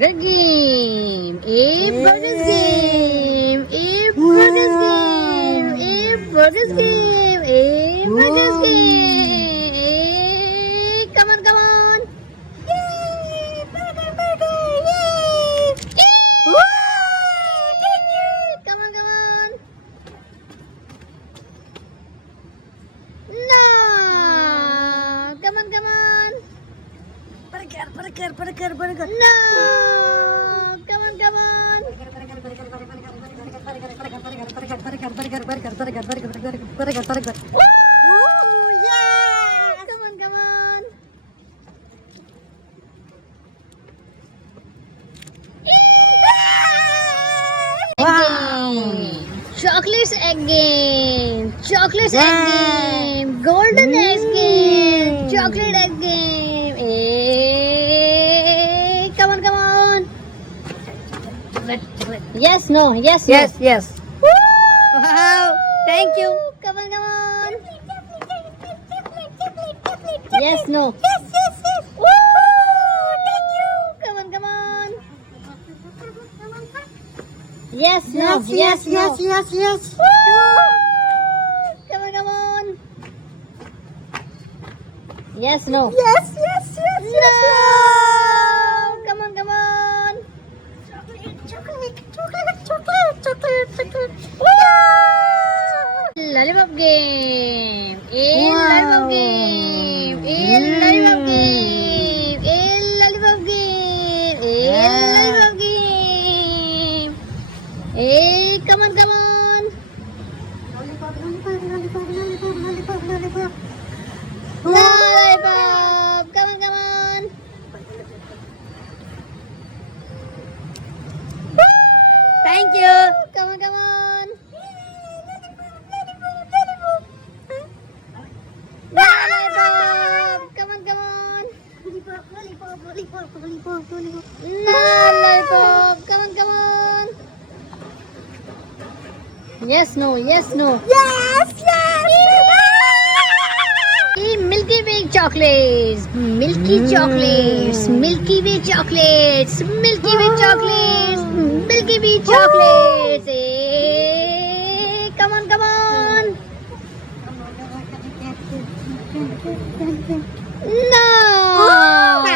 burger game. A burger game. A burger game. A burger game. A burger game. Come on, come on. Yay! Burger, burger, yay! Woo! Come on, come on. No! Come on, come on. Burger, burger, burger, burger. No! Come on, come on. Oh, yes! Come on, come on. Wow. Chocolates again. Chocolates Wow. again. Golden egg game. Chocolate egg game. Hey, come on, come on. Yes, no, yes, no. Yes, yes. Wow, thank you. Come on, come on. Yes, no. Yes, yes, yes. Woo! Thank you. Come on, come on. Yes, no. Yes, yes, no. yes, yes, yes. Come on, come on. Yes, no. Yes, yes, yes, No. yes. Come on, come on. Chocolate, chocolate, chocolate, chocolate, chocolate, chocolate. Lollipop game. Wow. Lollipop game. Lollipop game. Lollipop game. Lollipop game. Hey, come on, come on. Lollipop, lollipop, lollipop, lollipop, lollipop, lollipop. Lollipop. Come on, come on. Thank you. Come on, come on. Lollipop. Come on, come on. Lollipop, lollipop, lollipop, lollipop, lollipop. Lollipop. Come on, come on. Yes, no, yes, no. Yes, yes. Milky Way chocolates, Milky chocolates, Milky Way chocolates, Milky Way chocolates, Milky Way chocolates. Hey, come on, come on. No.